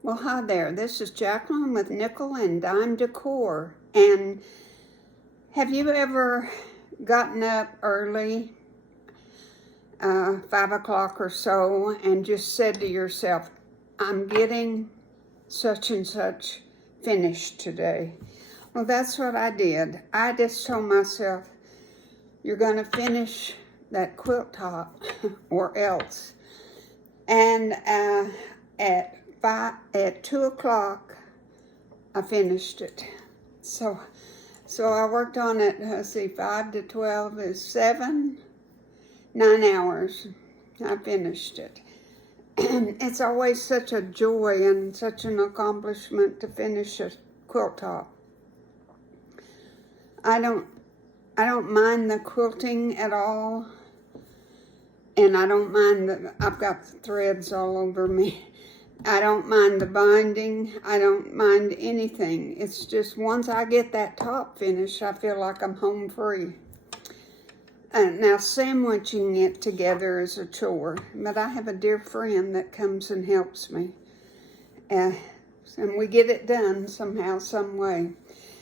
Well, hi there. This is Jacqueline with Nickel and Dime Decor. And have you ever gotten up early, 5 o'clock or so, and just said to yourself, I'm getting such and such finished today? Well, that's what I did. I just told myself, you're going to finish that quilt top or else. And at 2 o'clock, I finished it. So I worked on it, 5 to 12 is 9 hours. I finished it. It's always such a joy and such an accomplishment to finish a quilt top. I don't mind the quilting at all. And I don't mind I've got threads all over me. I don't mind the binding. I don't mind anything. It's just once I get that top finished, I feel like I'm home free. Now, sandwiching it together is a chore, but I have a dear friend that comes and helps me. And we get it done somehow, some way.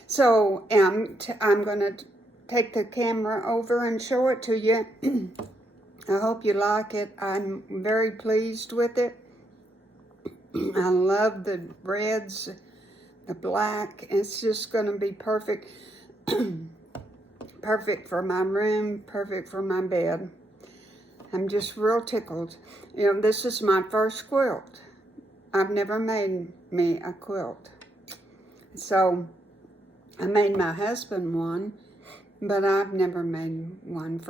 So I'm going to take the camera over and show it to you. I hope you like it. I'm very pleased with it. I love the reds, the black. It's just going to be perfect. Perfect for my room, perfect for my bed. I'm just real tickled. You know, this is my first quilt. I've never made me a quilt. So I made my husband one, but I've never made one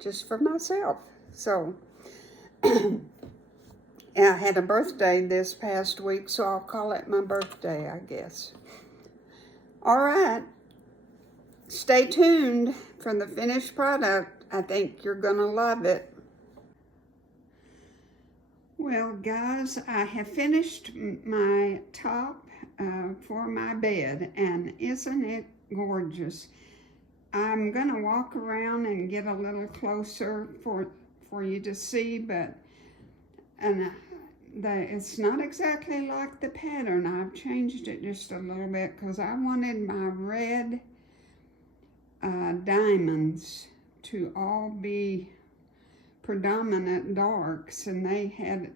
just for myself. So I had a birthday this past week, so I'll call it my birthday, I guess. All right. Stay tuned for the finished product. I think you're going to love it. Well, guys, I have finished my top for my bed, and isn't it gorgeous? I'm going to walk around and get a little closer for you to see, but it's not exactly like the pattern. I've changed it just a little bit because I wanted my red diamonds to all be predominant darks, and they had,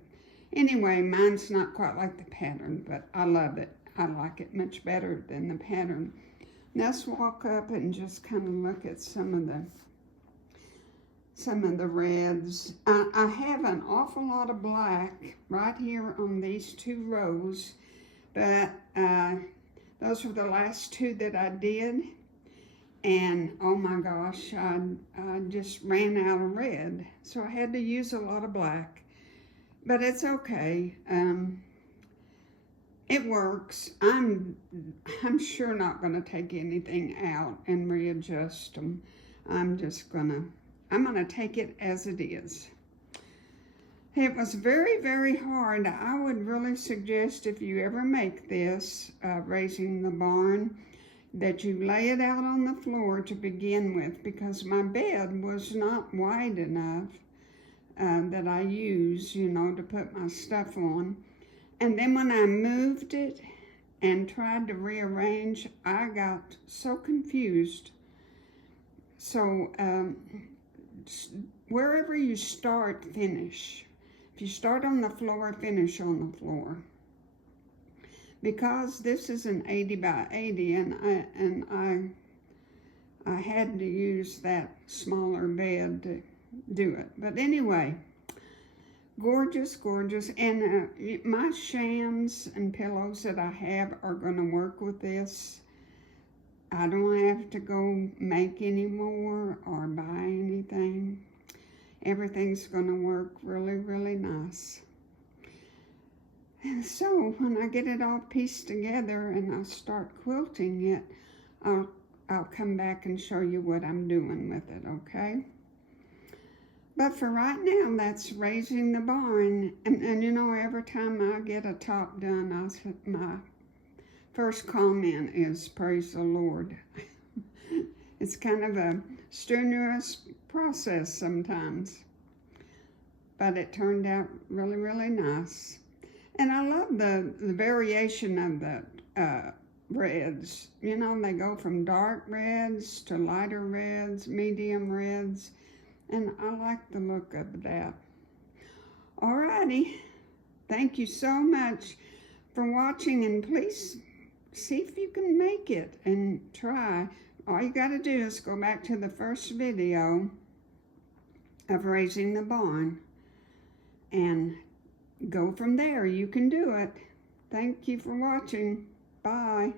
anyway, mine's not quite like the pattern, but I love it. I like it much better than the pattern. Let's walk up and just kind of look at some of the reds. I have an awful lot of black right here on these 2 rows, but those were the last 2 that I did. And oh my gosh, I just ran out of red, so I had to use a lot of black. But it's okay. It works. I'm sure not going to take anything out and readjust them. I'm gonna take it as it is. It was very, very hard. I would really suggest if you ever make this, raising the barn, that you lay it out on the floor to begin with, because my bed was not wide enough that I use, to put my stuff on. And then when I moved it and tried to rearrange, I got so confused. So wherever you start, finish. If you start on the floor, finish on the floor. Because this is an 80 by 80, and I had to use that smaller bed to do it. But anyway, gorgeous, gorgeous. And my shams and pillows that I have are going to work with this. I don't have to go make any more or buy anything. Everything's going to work really, really nice. And so when I get it all pieced together and I start quilting it, I'll come back and show you what I'm doing with it, okay? But for right now, that's raising the barn. And every time I get a top done, my first comment is, praise the Lord. It's kind of a strenuous process sometimes, but it turned out really, really nice. And I love the variation of the reds. You know, they go from dark reds to lighter reds, medium reds, and I like the look of that. Alrighty, thank you so much for watching, and please see if you can make it and try. All you got to do is go back to the first video of raising the barn and go from there. You can do it. Thank you for watching. Bye.